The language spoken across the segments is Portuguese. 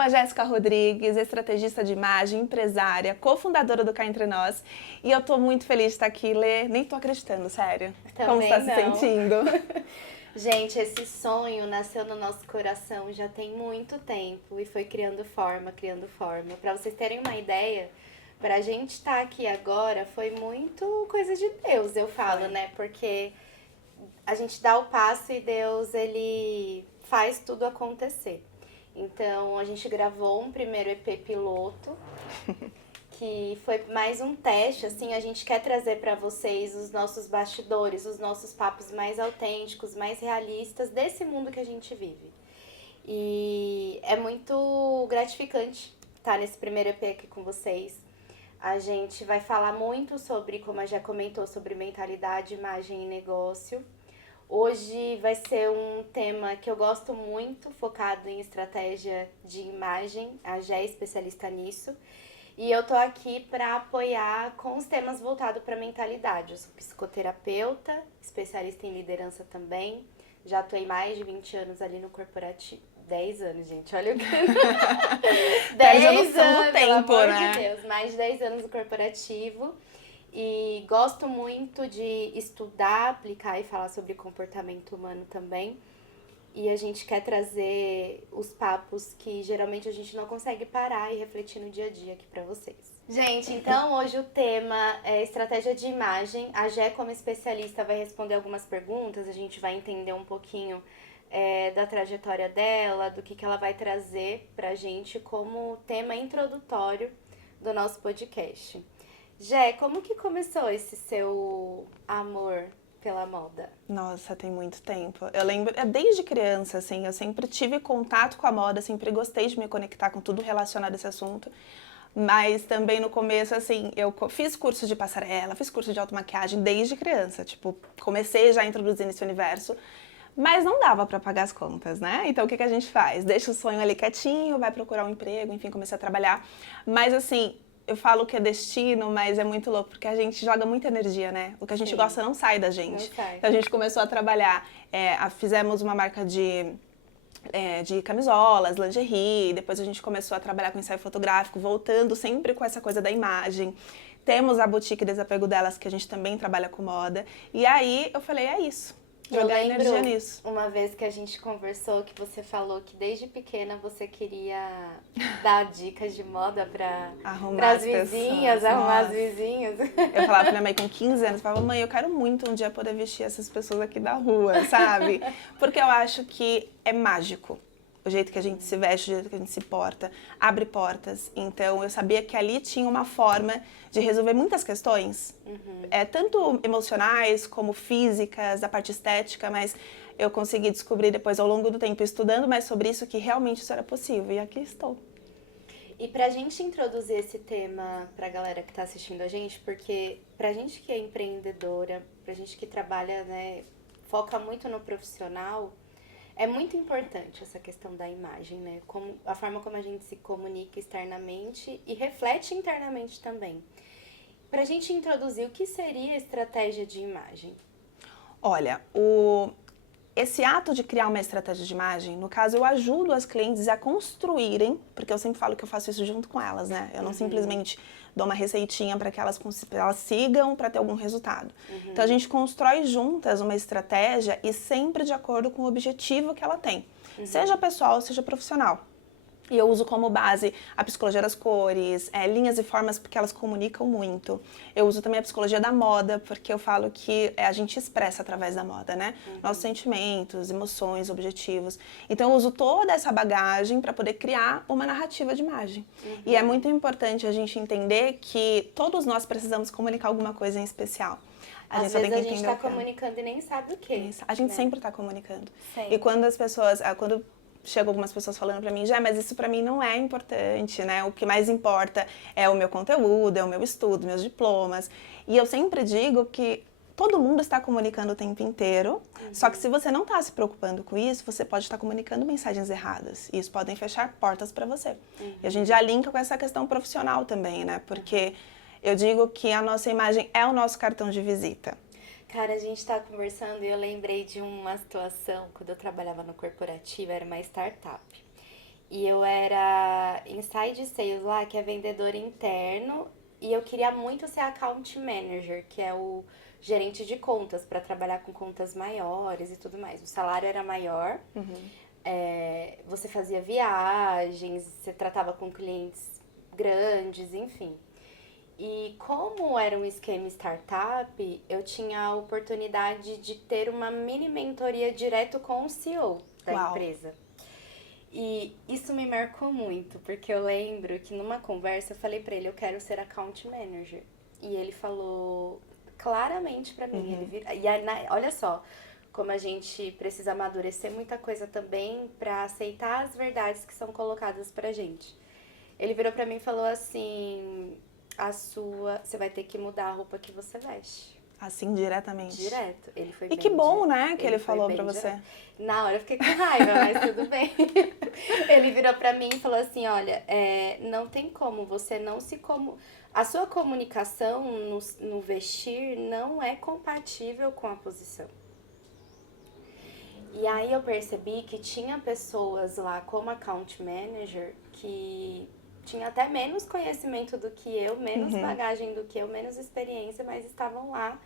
a Jéssica Rodrigues, estrategista de imagem, empresária, cofundadora do Cá Entre Nós. E eu tô muito feliz de estar aqui, Lê. Nem tô acreditando, sério. Como você tá se sentindo? Gente, esse sonho nasceu no nosso coração já tem muito tempo e foi criando forma, criando forma. Pra vocês terem uma ideia, pra gente estar aqui agora foi muito coisa de Deus, eu falo, né? Porque a gente dá o passo e Deus, ele faz tudo acontecer. Então, a gente gravou um primeiro EP piloto, que foi mais um teste, assim, a gente quer trazer para vocês os nossos bastidores, os nossos papos mais autênticos, mais realistas desse mundo que a gente vive. E é muito gratificante estar nesse primeiro EP aqui com vocês. A gente vai falar muito sobre, como a já comentou, sobre mentalidade, imagem e negócio. Hoje vai ser um tema que eu gosto muito, focado em estratégia de imagem. A Gé é especialista nisso. E eu tô aqui para apoiar com os temas voltados para mentalidade. Eu sou psicoterapeuta, especialista em liderança também. Já atuei mais de 20 anos ali no corporativo. 10 anos, gente, olha o que... 10 anos do tempo, pelo amor né? de Deus. Mais de 10 anos no corporativo. E gosto muito de estudar, aplicar e falar sobre comportamento humano também. E a gente quer trazer os papos que geralmente a gente não consegue parar e refletir no dia a dia aqui pra vocês. Gente, então hoje o tema é estratégia de imagem. A Gé, como especialista, vai responder algumas perguntas, a gente vai entender um pouquinho da trajetória dela, do que ela vai trazer pra gente como tema introdutório do nosso podcast. Gé, como que começou esse seu amor pela moda? Nossa, tem muito tempo. Eu lembro, desde criança, assim, eu sempre tive contato com a moda, sempre gostei de me conectar com tudo relacionado a esse assunto. Mas também no começo, assim, eu fiz curso de passarela, fiz curso de automaquiagem desde criança. Tipo, comecei já a introduzir nesse universo. Mas não dava pra pagar as contas, né? Então o que a gente faz? Deixa o sonho ali quietinho, vai procurar um emprego, enfim, comecei a trabalhar. Mas assim, eu falo que é destino, mas é muito louco, porque a gente joga muita energia, né? O que a gente gosta não sai da gente. Não sai. Então a gente começou a trabalhar, fizemos uma marca de camisolas, lingerie, depois a gente começou a trabalhar com ensaio fotográfico, voltando sempre com essa coisa da imagem. Temos a boutique Desapego Delas, que a gente também trabalha com moda. E aí eu falei, é isso. Jogar energia nisso. Uma vez que a gente conversou, que você falou que desde pequena você queria dar dicas de moda para as vizinhas, arrumar as vizinhas. Eu falava pra minha mãe com 15 anos, eu falava, mãe, eu quero muito um dia poder vestir essas pessoas aqui da rua, sabe? Porque eu acho que é mágico. O jeito que a gente se veste, o jeito que a gente se porta, abre portas. Então, eu sabia que ali tinha uma forma de resolver muitas questões, tanto emocionais como físicas, da parte estética, mas eu consegui descobrir depois, ao longo do tempo, estudando mais sobre isso, que realmente isso era possível. E aqui estou. E pra gente introduzir esse tema pra galera que tá assistindo a gente, porque pra gente que é empreendedora, pra gente que trabalha, né, foca muito no profissional, é muito importante essa questão da imagem, né? A forma como a gente se comunica externamente e reflete internamente também. Pra gente introduzir, o que seria estratégia de imagem? Olha, esse ato de criar uma estratégia de imagem, no caso, eu ajudo as clientes a construírem, porque eu sempre falo que eu faço isso junto com elas, né? Eu não simplesmente dou uma receitinha para que elas sigam para ter algum resultado. Então, a gente constrói juntas uma estratégia e sempre de acordo com o objetivo que ela tem, seja pessoal, seja profissional. E eu uso como base a psicologia das cores, linhas e formas, porque elas comunicam muito. Eu uso também a psicologia da moda, porque eu falo que a gente expressa através da moda, né? Nossos sentimentos, emoções, objetivos. Então eu uso toda essa bagagem para poder criar uma narrativa de imagem. E é muito importante a gente entender que todos nós precisamos comunicar alguma coisa em especial. Às vezes a gente tá comunicando e nem sabe o quê. A gente sempre tá comunicando. Sempre. E quando as pessoas... Chegam algumas pessoas falando pra mim, já, mas isso pra mim não é importante, né? O que mais importa é o meu conteúdo, é o meu estudo, meus diplomas. E eu sempre digo que todo mundo está comunicando o tempo inteiro, só que se você não está se preocupando com isso, você pode estar comunicando mensagens erradas. E isso podem fechar portas pra você. E a gente já linka com essa questão profissional também, né? Porque eu digo que a nossa imagem é o nosso cartão de visita. Cara, a gente tá conversando e eu lembrei de uma situação, quando eu trabalhava no corporativo, era uma startup. E eu era inside sales lá, que é vendedor interno, e eu queria muito ser account manager, que é o gerente de contas, para trabalhar com contas maiores e tudo mais. O salário era maior, você fazia viagens, você tratava com clientes grandes, enfim. E como era um esquema startup, eu tinha a oportunidade de ter uma mini mentoria direto com o CEO da Uau. empresa. E isso me marcou muito, porque eu lembro que numa conversa eu falei pra ele, eu quero ser account manager. E ele falou claramente pra mim, e aí, olha só, como a gente precisa amadurecer muita coisa também pra aceitar as verdades que são colocadas pra gente. Ele virou pra mim e falou assim, você vai ter que mudar a roupa que você veste. Assim, diretamente. Direto. Ele foi E bem que bom, né, que ele foi falou bem pra você. direto. Na hora eu fiquei com raiva, mas tudo bem. Ele virou pra mim e falou assim, olha, não tem como, você não se como... A sua comunicação no vestir não é compatível com a posição. E aí eu percebi que tinha pessoas lá como account manager que tinha até menos conhecimento do que eu, menos bagagem do que eu, menos experiência, mas estavam lá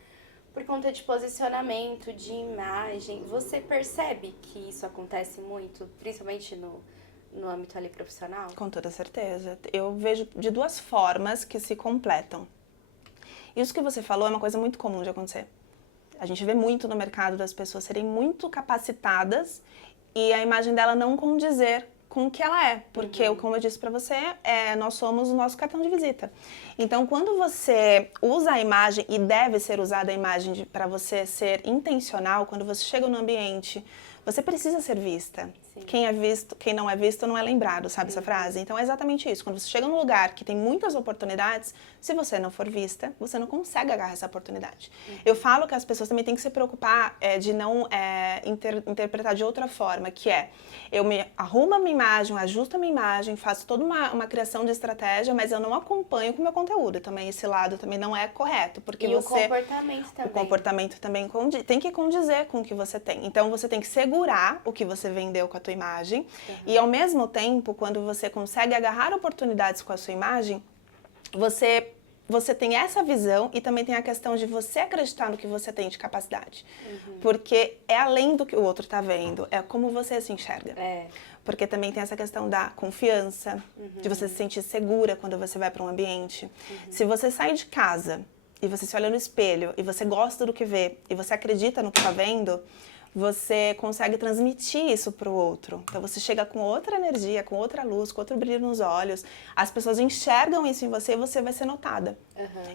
por conta de posicionamento, de imagem. Você percebe que isso acontece muito, principalmente no âmbito ali profissional? Com toda certeza. Eu vejo de duas formas que se completam. Isso que você falou é uma coisa muito comum de acontecer. A gente vê muito no mercado das pessoas serem muito capacitadas e a imagem dela não condizer com o que ela é. Porque, como eu disse pra você, nós somos o nosso cartão de visita. Então, quando você usa a imagem, e deve ser usada a imagem para você ser intencional, quando você chega no ambiente, você precisa ser vista. Sim. Quem é visto, quem não é visto não é lembrado, sabe essa frase? Então é exatamente isso. Quando você chega num lugar que tem muitas oportunidades, se você não for vista, você não consegue agarrar essa oportunidade. Eu falo que as pessoas também têm que se preocupar de não interpretar de outra forma, que eu me arrumo a minha imagem, ajusto a minha imagem, faço toda uma criação de estratégia, mas eu não acompanho com o meu conteúdo. Também esse lado também não é correto, porque o comportamento também. O comportamento também tem que condizer com o que você tem. Então você tem que segurar o que você vendeu com a tua imagem e ao mesmo tempo, quando você consegue agarrar oportunidades com a sua imagem, você tem essa visão e também tem a questão de você acreditar no que você tem de capacidade. Porque é além do que o outro está vendo, é como você se enxerga. Porque também tem essa questão da confiança, de você se sentir segura quando você vai para um ambiente. Se você sai de casa e você se olha no espelho e você gosta do que vê e você acredita no que está vendo, você consegue transmitir isso para o outro. Então você chega com outra energia, com outra luz, com outro brilho nos olhos. As pessoas enxergam isso em você e você vai ser notada.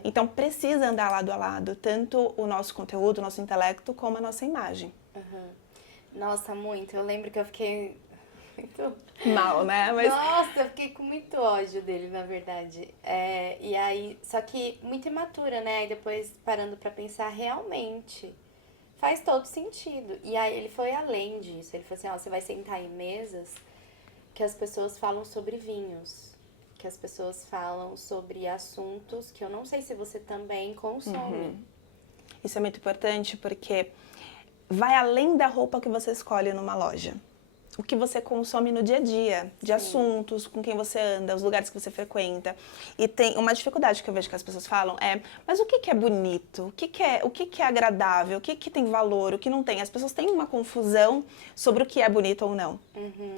Então precisa andar lado a lado, tanto o nosso conteúdo, o nosso intelecto, como a nossa imagem. Nossa, muito. Eu lembro que eu fiquei muito... Mal, né? Mas... Nossa, eu fiquei com muito ódio dele, na verdade. E aí, só que muito imatura, né? Aí depois, parando pra pensar, realmente... Faz todo sentido. E aí ele foi além disso. Ele falou assim, você vai sentar em mesas que as pessoas falam sobre vinhos. Que as pessoas falam sobre assuntos que eu não sei se você também consome. Isso é muito importante porque vai além da roupa que você escolhe numa loja. O que você consome no dia a dia, de assuntos, com quem você anda, os lugares que você frequenta. E tem uma dificuldade que eu vejo que as pessoas falam mas o que é bonito? O que é agradável? O que tem valor? O que não tem? As pessoas têm uma confusão sobre o que é bonito ou não.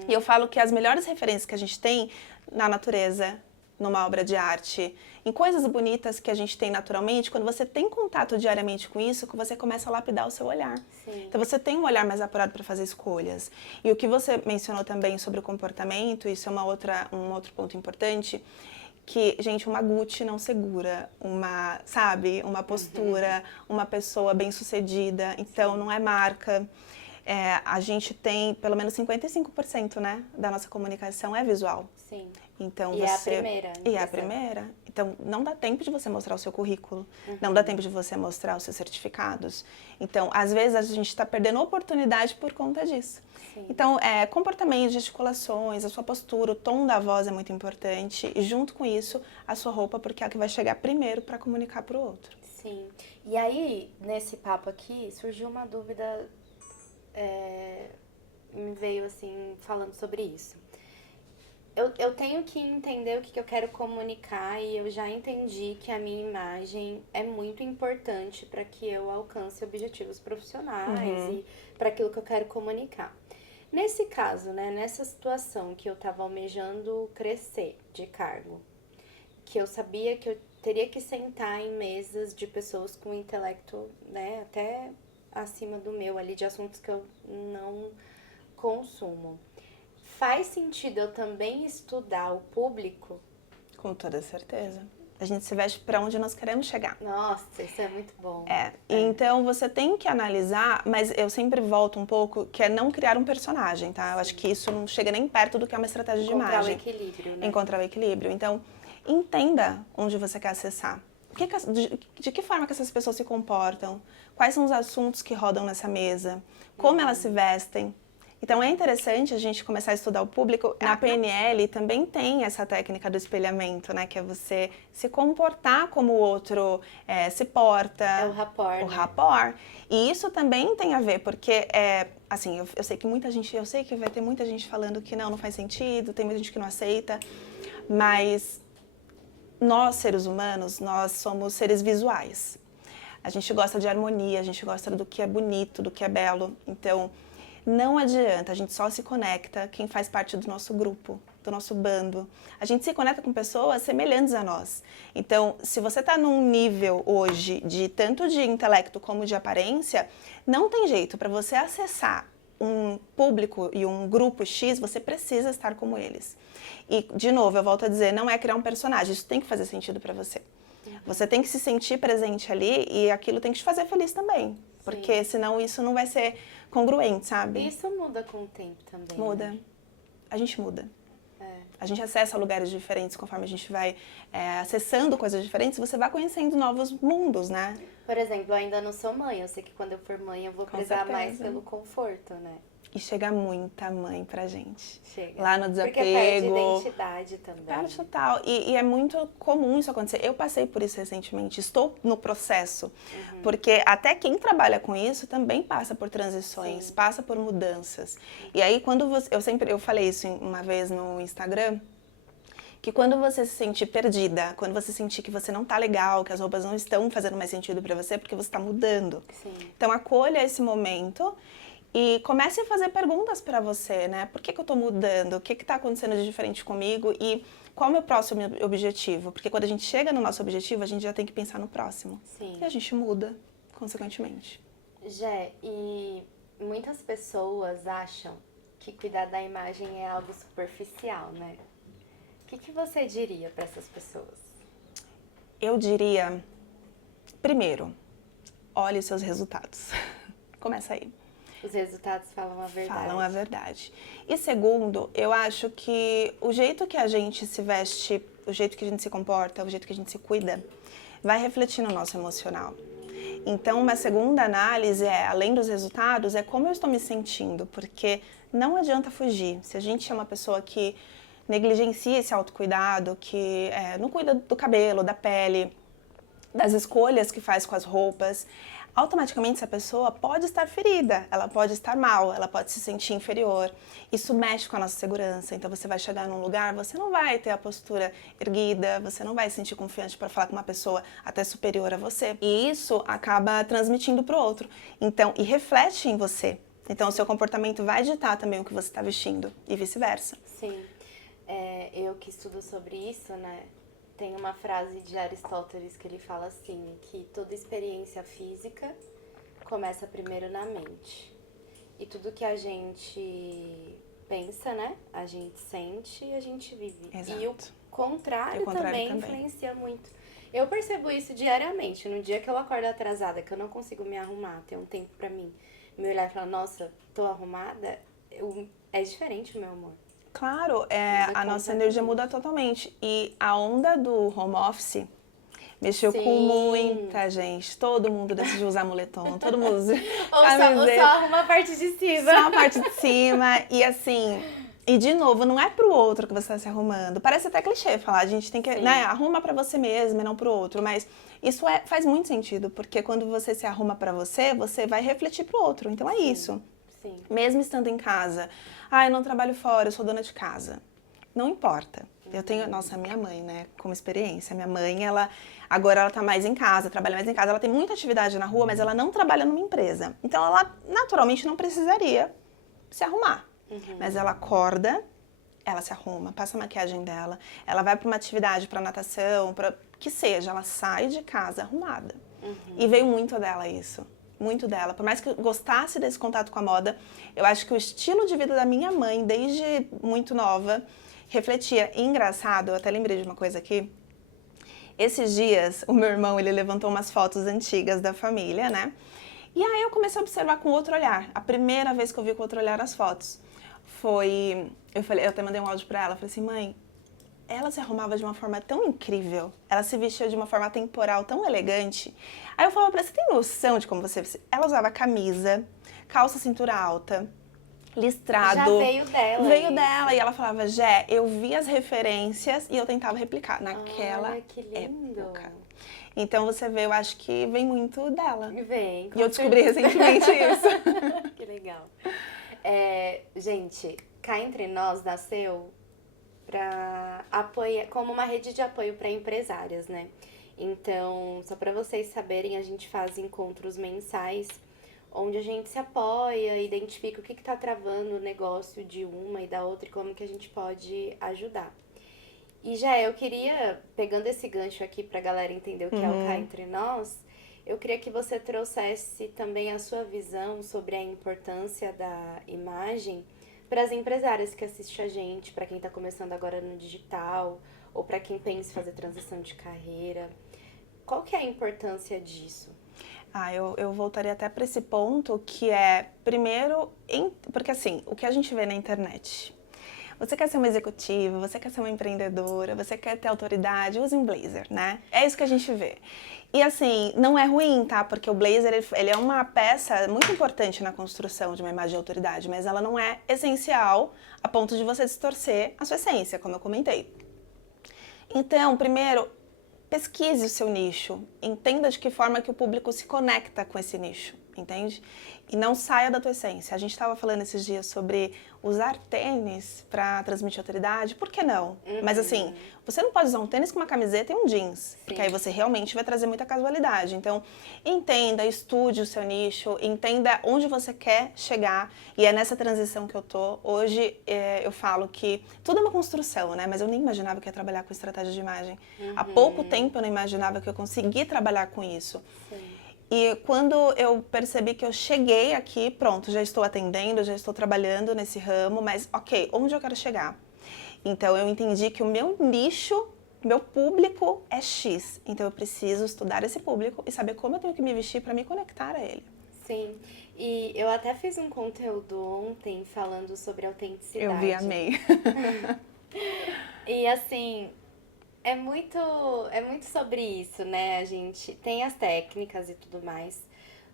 E eu falo que as melhores referências que a gente tem na natureza, numa obra de arte, em coisas bonitas que a gente tem naturalmente, quando você tem contato diariamente com isso, você começa a lapidar o seu olhar. Então você tem um olhar mais apurado para fazer escolhas. E o que você mencionou também sobre o comportamento, isso é um outro ponto importante, que, gente, uma Gucci não segura uma postura, uma pessoa bem-sucedida, então não é marca. A gente tem pelo menos 55%, né, da nossa comunicação é visual. Sim. Então, é a primeira. E é a primeira. Então, não dá tempo de você mostrar o seu currículo, não dá tempo de você mostrar os seus certificados. Então, às vezes, a gente está perdendo oportunidade por conta disso. Sim. Então, comportamento, gesticulações, a sua postura, o tom da voz é muito importante. E, junto com isso, a sua roupa, porque é a que vai chegar primeiro para comunicar para o outro. Sim. E aí, nesse papo aqui, surgiu uma dúvida, me veio assim, falando sobre isso. eu tenho que entender o que eu quero comunicar e eu já entendi que a minha imagem é muito importante para que eu alcance objetivos profissionais e para aquilo que eu quero comunicar. Nesse caso, né, nessa situação que eu estava almejando crescer de cargo, que eu sabia que eu teria que sentar em mesas de pessoas com intelecto, né, até acima do meu ali, de assuntos que eu não consumo. Faz sentido eu também estudar o público? Com toda certeza. A gente se veste para onde nós queremos chegar. Nossa, isso é muito bom. Então você tem que analisar, mas eu sempre volto um pouco, que é não criar um personagem, tá? Eu acho que isso não chega nem perto do que é uma estratégia de imagem. Encontrar o equilíbrio, né? Encontrar o equilíbrio. Então, entenda onde você quer acessar. De que forma que essas pessoas se comportam? Quais são os assuntos que rodam nessa mesa? Como elas se vestem? Então, é interessante a gente começar a estudar o público. Na PNL também tem essa técnica do espelhamento, né? Que é você se comportar como o outro se porta. É o rapport, O né? rapport. E isso também tem a ver, porque, assim, eu sei que eu sei que vai ter muita gente falando que não faz sentido, tem muita gente que não aceita, mas nós, seres humanos, nós somos seres visuais. A gente gosta de harmonia, a gente gosta do que é bonito, do que é belo. Então, não adianta, a gente só se conecta quem faz parte do nosso grupo, do nosso bando. A gente se conecta com pessoas semelhantes a nós. Então, se você está num nível hoje de tanto de intelecto como de aparência, não tem jeito. Para você acessar um público e um grupo X, você precisa estar como eles. E, de novo, eu volto a dizer, não é criar um personagem, isso tem que fazer sentido para você. Você tem que se sentir presente ali e aquilo tem que te fazer feliz também. Porque senão isso não vai ser congruente, sabe? Isso muda com o tempo também. Muda. Né? A gente muda. A gente acessa lugares diferentes conforme a gente vai acessando coisas diferentes, você vai conhecendo novos mundos, né? Por exemplo, eu ainda não sou mãe. Eu sei que quando eu for mãe eu vou prezar mais pelo conforto, né? E chega muita mãe pra gente. Chega. Lá no desapego. Porque perde identidade também. Perde total. E é muito comum isso acontecer. Eu passei por isso recentemente. Estou no processo. Porque até quem trabalha com isso também passa por transições, passa por mudanças. E aí, quando você... Eu falei isso uma vez no Instagram, que quando você se sentir perdida, quando você sentir que você não tá legal, que as roupas não estão fazendo mais sentido pra você, é porque você tá mudando. Sim. Então, acolha esse momento e comece a fazer perguntas para você, né? Por que eu tô mudando? O que tá acontecendo de diferente comigo? E qual é o meu próximo objetivo? Porque quando a gente chega no nosso objetivo, a gente já tem que pensar no próximo. Sim. E a gente muda, consequentemente. Jé, e muitas pessoas acham que cuidar da imagem é algo superficial, né? O que você diria para essas pessoas? Eu diria, primeiro, olhe os seus resultados. Começa aí. Os resultados falam a verdade. Falam a verdade. E segundo, eu acho que o jeito que a gente se veste, o jeito que a gente se comporta, o jeito que a gente se cuida, vai refletir no nosso emocional. Então, uma segunda análise além dos resultados, é como eu estou me sentindo, porque não adianta fugir. Se a gente é uma pessoa que negligencia esse autocuidado, que não cuida do cabelo, da pele, das escolhas que faz com as roupas, automaticamente essa pessoa pode estar ferida, ela pode estar mal, ela pode se sentir inferior. Isso mexe com a nossa segurança, então você vai chegar num lugar, você não vai ter a postura erguida, você não vai se sentir confiante para falar com uma pessoa até superior a você. E isso acaba transmitindo para o outro, então, e reflete em você. Então o seu comportamento vai ditar também o que você está vestindo e vice-versa. Sim, eu que estudo sobre isso, né? Tem uma frase de Aristóteles que ele fala assim, que toda experiência física começa primeiro na mente. E tudo que a gente pensa, né? A gente sente e a gente vive. Exato. E o contrário também influencia muito. Eu percebo isso diariamente. No dia que eu acordo atrasada, que eu não consigo me arrumar, ter um tempo pra mim, me olhar e falar, nossa, tô arrumada, é diferente o meu humor. Claro, a nossa energia muda totalmente. E a onda do home office mexeu com muita gente. Todo mundo decidiu usar moletom, todo mundo usa ou só arruma a parte de cima. Só a parte de cima. E assim, e de novo, não é pro outro que você tá se arrumando. Parece até clichê falar, a gente tem que, né, arruma pra você mesmo e não pro outro. Mas isso faz muito sentido, porque quando você se arruma pra você, você vai refletir pro outro. Então é isso. Sim. Mesmo estando em casa. Eu não trabalho fora, eu sou dona de casa. Não importa. Eu tenho, nossa, minha mãe, né, como experiência. Minha mãe, agora ela tá mais em casa, trabalha mais em casa. Ela tem muita atividade na rua, mas ela não trabalha numa empresa. Então, ela naturalmente não precisaria se arrumar. Mas ela acorda, ela se arruma, passa a maquiagem dela, ela vai para uma atividade, para natação, para que seja, ela sai de casa arrumada. E veio muito dela isso. Muito dela. Por mais que eu gostasse desse contato com a moda, eu acho que o estilo de vida da minha mãe, desde muito nova, refletia. E engraçado, eu até lembrei de uma coisa aqui. Esses dias, o meu irmão, ele levantou umas fotos antigas da família, né? E aí eu comecei a observar com outro olhar. A primeira vez que eu vi com outro olhar as fotos foi... eu até mandei um áudio pra ela, falei assim, mãe, ela se arrumava de uma forma tão incrível, ela se vestia de uma forma temporal tão elegante. Aí eu falava pra ela, você tem noção de como você... Ela usava camisa, calça cintura alta, listrado. Já veio dela. Veio isso. dela. E ela falava, Jé, eu vi as referências e eu tentava replicar naquela Olha, que lindo. época. Então você vê, eu acho que vem muito dela. Vem. E eu descobri recentemente isso. Que legal. Gente, Cá Entre Nós nasceu para apoiar, como uma rede de apoio para empresárias, né? Então, só para vocês saberem, a gente faz encontros mensais onde a gente se apoia, identifica o que está travando o negócio de uma e da outra e como que a gente pode ajudar. E já eu queria, pegando esse gancho aqui pra galera entender o que é o Cá Entre Nós, eu queria que você trouxesse também a sua visão sobre a importância da imagem para as empresárias que assistem a gente, para quem está começando agora no digital, ou para quem pensa em fazer transição de carreira. Qual que é a importância disso? Eu voltaria até para esse ponto que é, primeiro, porque assim, o que a gente vê na internet... Você quer ser uma executiva, você quer ser uma empreendedora, você quer ter autoridade, use um blazer, né? É isso que a gente vê. E assim, não é ruim, tá? Porque o blazer, ele é uma peça muito importante na construção de uma imagem de autoridade, mas ela não é essencial a ponto de você distorcer a sua essência, como eu comentei. Então, primeiro, pesquise o seu nicho, entenda de que forma que o público se conecta com esse nicho, entende? E não saia da tua essência. A gente estava falando esses dias sobre usar tênis para transmitir autoridade, por que não? Mas assim, você não pode usar um tênis com uma camiseta e um jeans, porque aí você realmente vai trazer muita casualidade. Então, entenda, estude o seu nicho, entenda onde você quer chegar, e é nessa transição que eu tô. Hoje, eu falo que tudo é uma construção, né? Mas eu nem imaginava que ia trabalhar com estratégia de imagem. Há pouco tempo eu não imaginava que eu conseguia trabalhar com isso. Sim. E quando eu percebi que eu cheguei aqui, pronto, já estou atendendo, já estou trabalhando nesse ramo, mas ok, onde eu quero chegar? Então eu entendi que o meu nicho, meu público é X. Então eu preciso estudar esse público e saber como eu tenho que me vestir para me conectar a ele. Sim, e eu até fiz um conteúdo ontem falando sobre autenticidade. Eu vi, amei. E assim... É muito sobre isso, né? A gente tem as técnicas e tudo mais,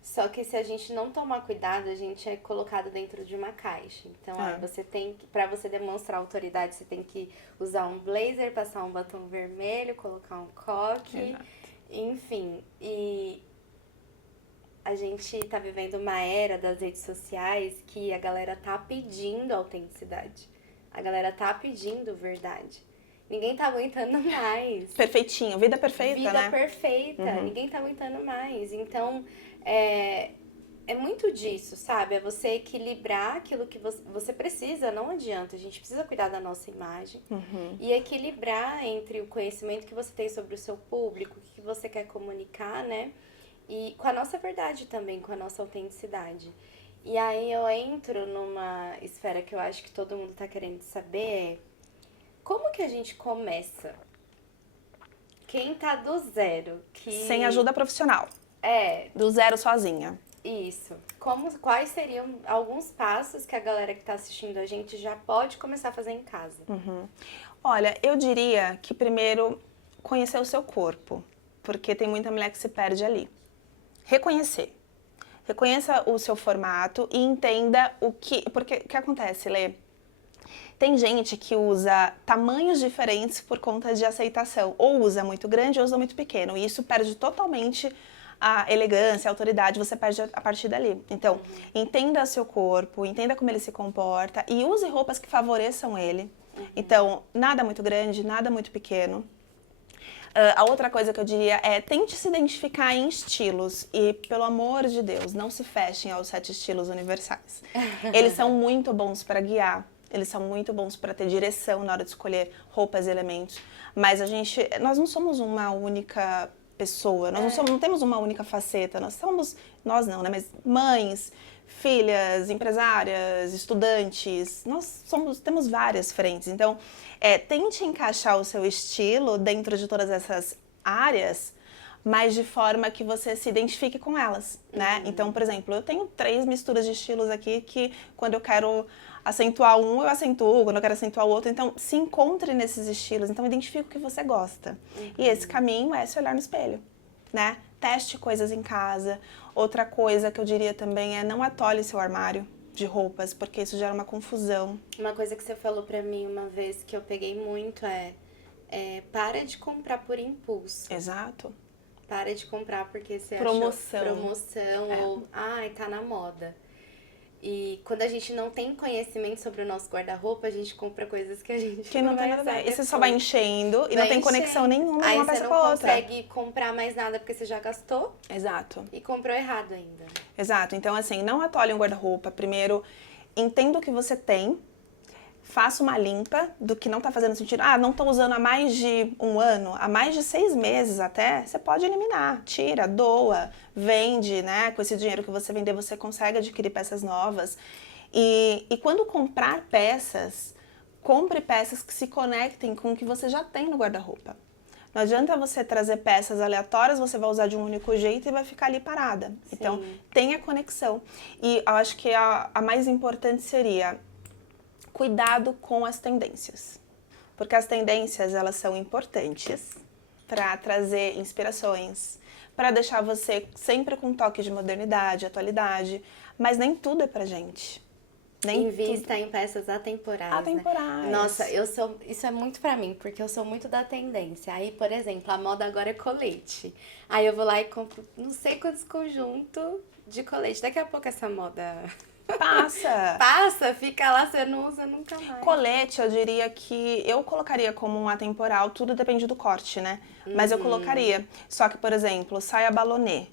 só que se a gente não tomar cuidado, a gente é colocado dentro de uma caixa. Então, você tem que, pra você demonstrar autoridade, você tem que usar um blazer, passar um batom vermelho, colocar um coque, enfim. E a gente tá vivendo uma era das redes sociais que a galera tá pedindo autenticidade. A galera tá pedindo verdade. Ninguém tá aguentando mais. Perfeitinho, vida perfeita, né? Vida perfeita, ninguém tá aguentando mais. Então, é muito disso, sabe? É você equilibrar aquilo que você precisa, não adianta. A gente precisa cuidar da nossa imagem. E equilibrar entre o conhecimento que você tem sobre o seu público, o que você quer comunicar, né? E com a nossa verdade também, com a nossa autenticidade. E aí eu entro numa esfera que eu acho que todo mundo tá querendo saber, como que a gente começa? Quem tá do zero? Sem ajuda profissional. Do zero sozinha. Isso. Quais seriam alguns passos que a galera que tá assistindo a gente já pode começar a fazer em casa? Olha, eu diria que primeiro conhecer o seu corpo, porque tem muita mulher que se perde ali. Reconhecer. Reconheça o seu formato e entenda porque o que acontece, Lê? Tem gente que usa tamanhos diferentes por conta de aceitação. Ou usa muito grande ou usa muito pequeno. E isso perde totalmente a elegância, a autoridade, você perde a partir dali. Então, entenda seu corpo, entenda como ele se comporta e use roupas que favoreçam ele. Então, nada muito grande, nada muito pequeno. A outra coisa que eu diria é tente se identificar em estilos e, pelo amor de Deus, não se fechem aos 7 estilos universais. Eles são muito bons para guiar, eles são muito bons para ter direção na hora de escolher roupas e elementos, mas nós não somos uma única pessoa, não temos uma única faceta, nós não, né, mas mães, filhas, empresárias, estudantes, temos várias frentes. Então, tente encaixar o seu estilo dentro de todas essas áreas, mas de forma que você se identifique com elas, né? Então, por exemplo, eu tenho 3 misturas de estilos aqui que quando eu quero acentuar um, eu acentuo, quando eu quero acentuar o outro. Então, se encontre nesses estilos, então identifique o que você gosta. E esse caminho é se olhar no espelho, né? Teste coisas em casa. Outra coisa que eu diria também é não atole seu armário de roupas, porque isso gera uma confusão. Uma coisa que você falou pra mim uma vez que eu peguei muito para de comprar por impulso. Exato. Para de comprar porque você Promoção. achou promoção ou, ai, tá na moda. E quando a gente não tem conhecimento sobre o nosso guarda-roupa, a gente compra coisas que a gente Que não tem nada a ver. usar E você depois. só vai enchendo e não tem conexão nenhuma de Aí uma você peça não com a outra. consegue comprar mais nada porque você já gastou Exato. e comprou errado ainda. Exato. Então, assim, não atole um guarda-roupa. Primeiro, entenda o que você tem. Faça uma limpa do que não tá fazendo sentido. Ah, não tô usando há mais de 1 ano, há mais de 6 meses até. Você pode eliminar, tira, doa, vende, né? Com esse dinheiro que você vender, você consegue adquirir peças novas. E quando comprar peças, compre peças que se conectem com o que você já tem no guarda-roupa. Não adianta você trazer peças aleatórias, você vai usar de um único jeito e vai ficar ali parada. Sim. Então, tenha conexão. E eu acho que a mais importante seria cuidado com as tendências. Porque as tendências, elas são importantes para trazer inspirações, para deixar você sempre com um toque de modernidade, atualidade, mas nem tudo é pra gente. Invista em peças atemporais. Atemporais. Né? Nossa, isso é muito pra mim, porque eu sou muito da tendência. Aí, por exemplo, a moda agora é colete. Aí eu vou lá e compro não sei quantos conjuntos de colete. Daqui a pouco essa moda passa, fica lá, você não usa nunca mais. Colete, eu diria que eu colocaria como um atemporal, tudo depende do corte, né? Mas eu colocaria. Só que, por exemplo, saia balonê,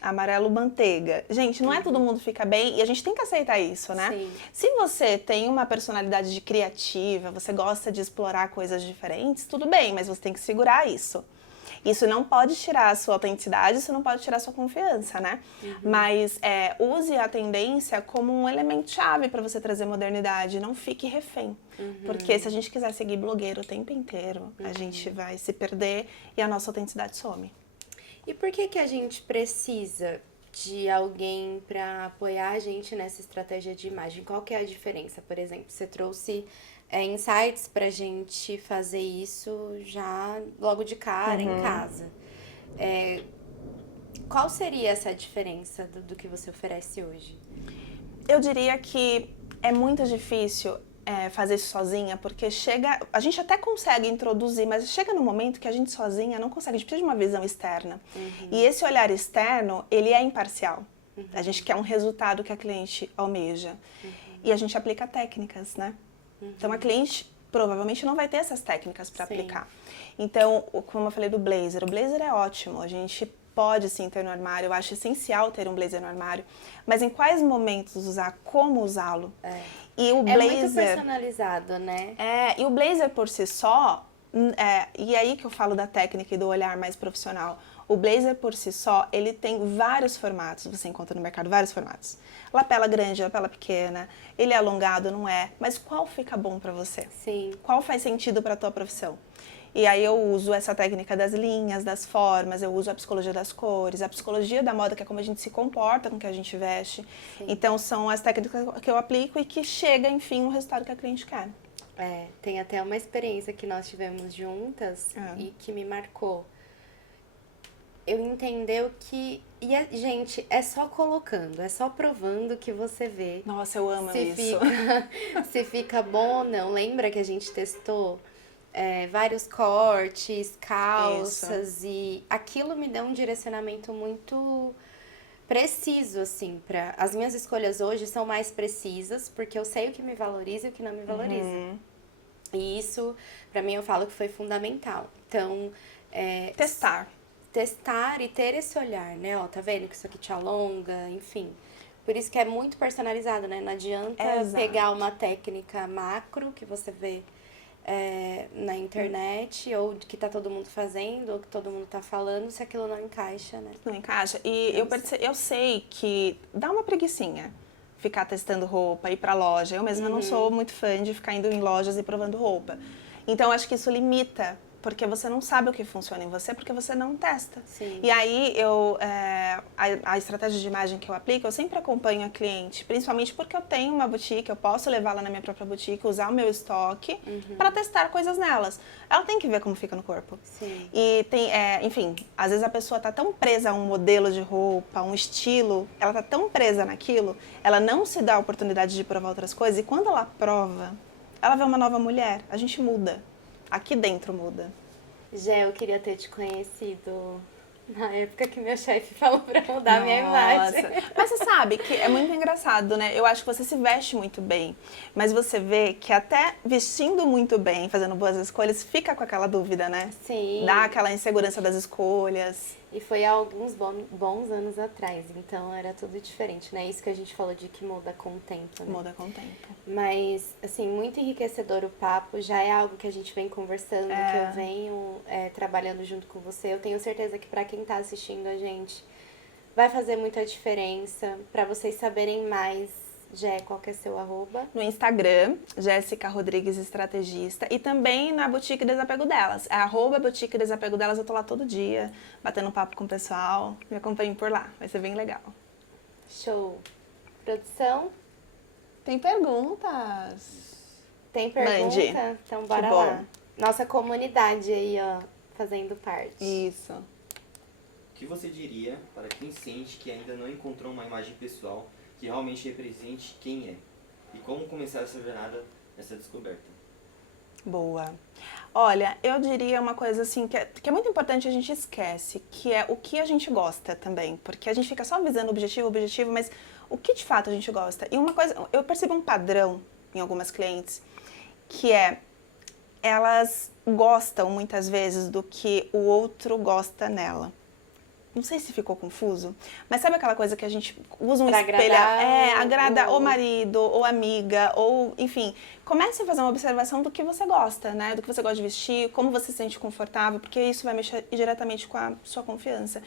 amarelo manteiga. Gente, não é todo mundo fica bem e a gente tem que aceitar isso, né? Sim. Se você tem uma personalidade de criativa, você gosta de explorar coisas diferentes, tudo bem, mas você tem que segurar isso. Isso não pode tirar a sua autenticidade, isso não pode tirar a sua confiança, né? Mas use a tendência como um elemento-chave para você trazer modernidade, não fique refém. Porque se a gente quiser seguir blogueiro o tempo inteiro, a gente vai se perder e a nossa autenticidade some. E por que a gente precisa de alguém para apoiar a gente nessa estratégia de imagem? Qual que é a diferença? Por exemplo, você trouxe insights pra gente fazer isso já logo de cara, em casa. Qual seria essa diferença do que você oferece hoje? Eu diria que é muito difícil fazer isso sozinha, porque a gente até consegue introduzir, mas chega no momento que a gente sozinha não consegue, a gente precisa de uma visão externa. E esse olhar externo, ele é imparcial. A gente quer um resultado que a cliente almeja. E a gente aplica técnicas, né? Então, a cliente provavelmente não vai ter essas técnicas para aplicar. Então, como eu falei do blazer, o blazer é ótimo, a gente pode sim ter no armário, eu acho essencial ter um blazer no armário, mas em quais momentos usar, como usá-lo? E o blazer, é muito personalizado, né? E o blazer por si só, e aí que eu falo da técnica e do olhar mais profissional, o blazer por si só, ele tem vários formatos, você encontra no mercado vários formatos. Lapela grande, lapela pequena, ele é alongado, não é, mas qual fica bom pra você? Sim. Qual faz sentido pra tua profissão? E aí eu uso essa técnica das linhas, das formas, eu uso a psicologia das cores, a psicologia da moda, que é como a gente se comporta com o que a gente veste. Sim. Então são as técnicas que eu aplico e que chega, enfim, no resultado que a cliente quer. Tem até uma experiência que nós tivemos juntas e que me marcou. Eu entendeu que... gente, é só colocando, é só provando que você vê. Nossa, eu amo isso. Se fica bom ou não. Lembra que a gente testou vários cortes, calças, e aquilo me deu um direcionamento muito preciso, assim, as minhas escolhas hoje são mais precisas, porque eu sei o que me valoriza e o que não me valoriza. E isso, pra mim, eu falo que foi fundamental. Então, testar e ter esse olhar, né? Ó, tá vendo que isso aqui te alonga, enfim. Por isso que é muito personalizado, né? Não adianta pegar uma técnica macro que você vê na internet, ou que tá todo mundo fazendo, ou que todo mundo tá falando, se aquilo não encaixa, né? Não encaixa. E eu sei que dá uma preguicinha ficar testando roupa, ir pra loja. Eu mesma não sou muito fã de ficar indo em lojas e provando roupa. Então, eu acho que isso limita, porque você não sabe o que funciona em você, porque você não testa. Sim. E aí, a estratégia de imagem que eu aplico, eu sempre acompanho a cliente, principalmente porque eu tenho uma boutique, eu posso levá-la na minha própria boutique, usar o meu estoque para testar coisas nelas. Ela tem que ver como fica no corpo. Sim. E enfim, às vezes a pessoa tá tão presa a um modelo de roupa, a um estilo, ela tá tão presa naquilo, ela não se dá a oportunidade de provar outras coisas, e quando ela prova, ela vê uma nova mulher, a gente muda. Aqui dentro muda. Gé, eu queria ter te conhecido na época que meu chefe falou pra mudar a minha imagem. Mas você sabe que é muito engraçado, né? Eu acho que você se veste muito bem, mas você vê que até vestindo muito bem, fazendo boas escolhas, fica com aquela dúvida, né? Sim. Dá aquela insegurança das escolhas. E foi há alguns bons anos atrás, então era tudo diferente, né? Isso que a gente falou de que muda com o tempo, né? Muda com o tempo. Mas, assim, muito enriquecedor o papo, já é algo que a gente vem conversando, que eu venho trabalhando junto com você. Eu tenho certeza que pra quem tá assistindo a gente vai fazer muita diferença, pra vocês saberem mais. Jé, qual que é seu arroba? No Instagram, Jéssica Rodrigues Estrategista, e também na Boutique Desapego Delas. É @Boutique Desapego Delas, eu tô lá todo dia, batendo papo com o pessoal. Me acompanhem por lá, vai ser bem legal. Show. Produção? Tem perguntas? Tem pergunta? Mande. Então bora Que bom. lá. Nossa comunidade aí, ó, fazendo parte. Isso. O que você diria para quem sente que ainda não encontrou uma imagem pessoal que realmente represente quem é? E como começar essa jornada, essa descoberta? Boa. Olha, eu diria uma coisa assim que é muito importante, a gente esquece, que é o que a gente gosta também. Porque a gente fica só visando objetivo, mas o que de fato a gente gosta. E uma coisa, eu percebo um padrão em algumas clientes, que elas gostam muitas vezes do que o outro gosta nela. Não sei se ficou confuso, mas sabe aquela coisa que a gente usa um espelho? Agrada ou marido, ou amiga, ou enfim. Comece a fazer uma observação do que você gosta, né? Do que você gosta de vestir, como você se sente confortável, porque isso vai mexer diretamente com a sua confiança.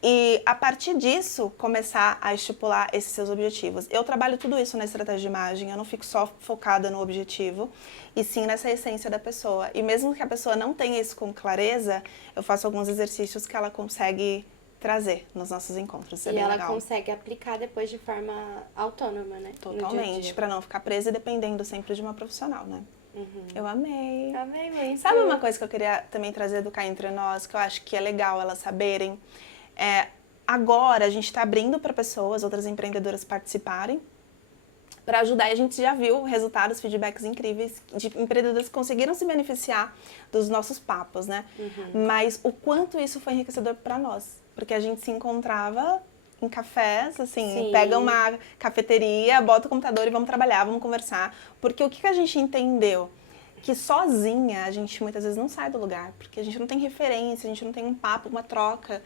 E a partir disso, começar a estipular esses seus objetivos. Eu trabalho tudo isso na estratégia de imagem, eu não fico só focada no objetivo, e sim nessa essência da pessoa. E mesmo que a pessoa não tenha isso com clareza, eu faço alguns exercícios que ela consegue trazer nos nossos encontros. Isso é bem legal. E ela consegue aplicar depois de forma autônoma, né? Totalmente, para não ficar presa e dependendo sempre de uma profissional, né? Eu amei. Amei muito. Sabe uma coisa que eu queria também trazer do Cá Entre Nós, que eu acho que é legal elas saberem? Agora a gente está abrindo para pessoas, outras empreendedoras participarem, para ajudar, e a gente já viu resultados, feedbacks incríveis de empreendedores que conseguiram se beneficiar dos nossos papos, né? Mas o quanto isso foi enriquecedor para nós, porque a gente se encontrava em cafés, assim, Sim. Pega uma cafeteria, bota o computador e vamos trabalhar, vamos conversar, porque o que a gente entendeu? Que sozinha a gente muitas vezes não sai do lugar, porque a gente não tem referência, a gente não tem um papo, uma troca.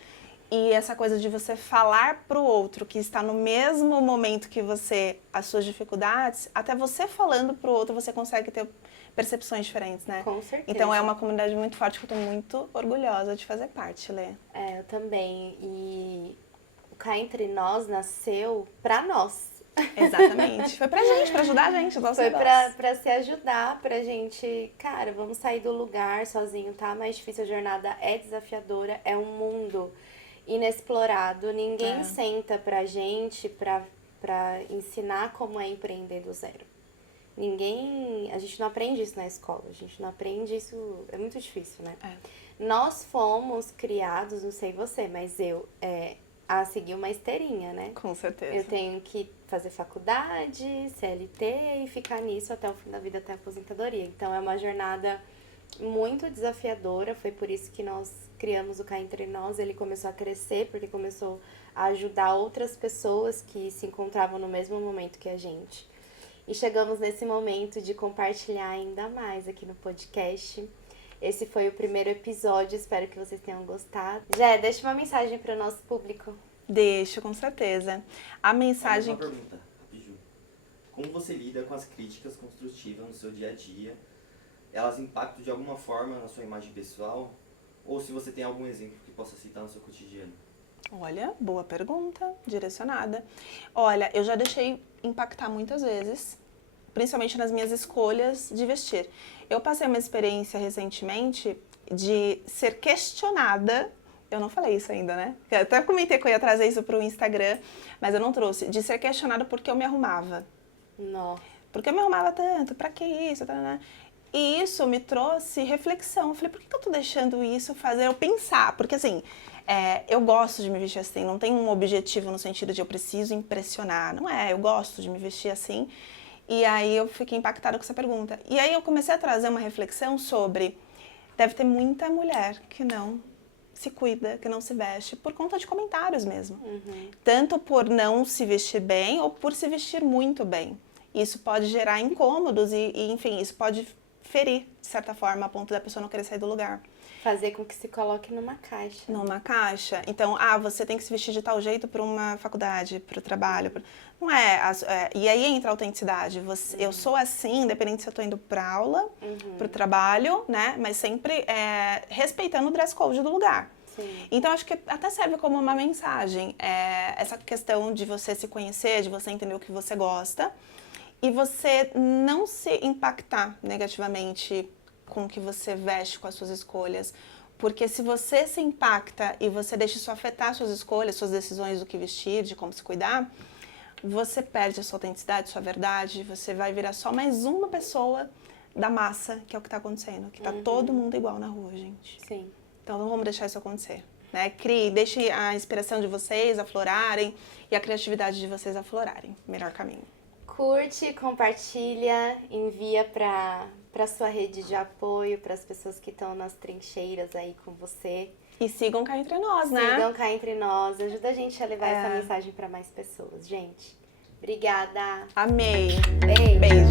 E essa coisa de você falar pro outro que está no mesmo momento que você, as suas dificuldades, até você falando pro outro você consegue ter percepções diferentes, né? Com certeza. Então é uma comunidade muito forte que eu tô muito orgulhosa de fazer parte, Lê. Eu também. E o Cá Entre Nós nasceu pra nós. Exatamente. Foi pra gente, pra ajudar a gente, os nossos Foi negócios. pra se ajudar, pra gente, cara, vamos sair do lugar sozinho, tá mais difícil, a jornada é desafiadora, é um mundo inexplorado, ninguém senta pra gente pra ensinar como é empreender do zero. A gente não aprende isso na escola, a gente não aprende isso, é muito difícil, né? Nós fomos criados, não sei você, mas eu, a seguir uma esteirinha, né? Com certeza. Eu tenho que fazer faculdade, CLT e ficar nisso até o fim da vida, até a aposentadoria. Então é uma jornada muito desafiadora, foi por isso que nós criamos o Cá Entre Nós, ele começou a crescer, porque começou a ajudar outras pessoas que se encontravam no mesmo momento que a gente. E chegamos nesse momento de compartilhar ainda mais aqui no podcast. Esse foi o primeiro episódio, espero que vocês tenham gostado. Jé, deixa uma mensagem para o nosso público. Deixo, com certeza. A mensagem... Uma pergunta, rapidinho. Como você lida com as críticas construtivas no seu dia a dia? Elas impactam de alguma forma na sua imagem pessoal? Ou se você tem algum exemplo que possa citar no seu cotidiano? Olha, boa pergunta, direcionada. Olha, eu já deixei impactar muitas vezes, principalmente nas minhas escolhas de vestir. Eu passei uma experiência recentemente de ser questionada, eu não falei isso ainda, né? Eu até comentei que eu ia trazer isso para o Instagram, mas eu não trouxe, de ser questionada porque eu me arrumava. Não. Porque eu me arrumava tanto, pra que isso? E isso me trouxe reflexão. Eu falei, por que eu tô deixando isso fazer eu pensar? Porque assim, eu gosto de me vestir assim, não tem um objetivo no sentido de eu preciso impressionar. Não é, eu gosto de me vestir assim. E aí eu fiquei impactada com essa pergunta. E aí eu comecei a trazer uma reflexão sobre, deve ter muita mulher que não se cuida, que não se veste, por conta de comentários mesmo. Tanto por não se vestir bem ou por se vestir muito bem. Isso pode gerar incômodos e enfim, isso pode ferir, de certa forma, a ponto da pessoa não querer sair do lugar. Fazer com que se coloque numa caixa. Numa caixa. Então, você tem que se vestir de tal jeito para uma faculdade, para o trabalho. Não é, e aí entra a autenticidade. Eu sou assim, independente se eu estou indo para aula, para o trabalho, né? Mas sempre respeitando o dress code do lugar. Sim. Então, acho que até serve como uma mensagem. Essa questão de você se conhecer, de você entender o que você gosta. E você não se impactar negativamente com o que você veste, com as suas escolhas. Porque se você se impacta e você deixa isso afetar suas escolhas, suas decisões do que vestir, de como se cuidar, você perde a sua autenticidade, sua verdade, você vai virar só mais uma pessoa da massa, que é o que está acontecendo. Que está todo mundo igual na rua, gente. Sim. Então não vamos deixar isso acontecer. Né? Deixe a inspiração de vocês aflorarem e a criatividade de vocês aflorarem. Melhor caminho. Curte, compartilha, envia para sua rede de apoio, para as pessoas que estão nas trincheiras aí com você. E sigam Cá Entre Nós, né? Sigam Cá Entre Nós, ajuda a gente a levar essa mensagem para mais pessoas, gente. Obrigada. Amei. Beijo. Beijo.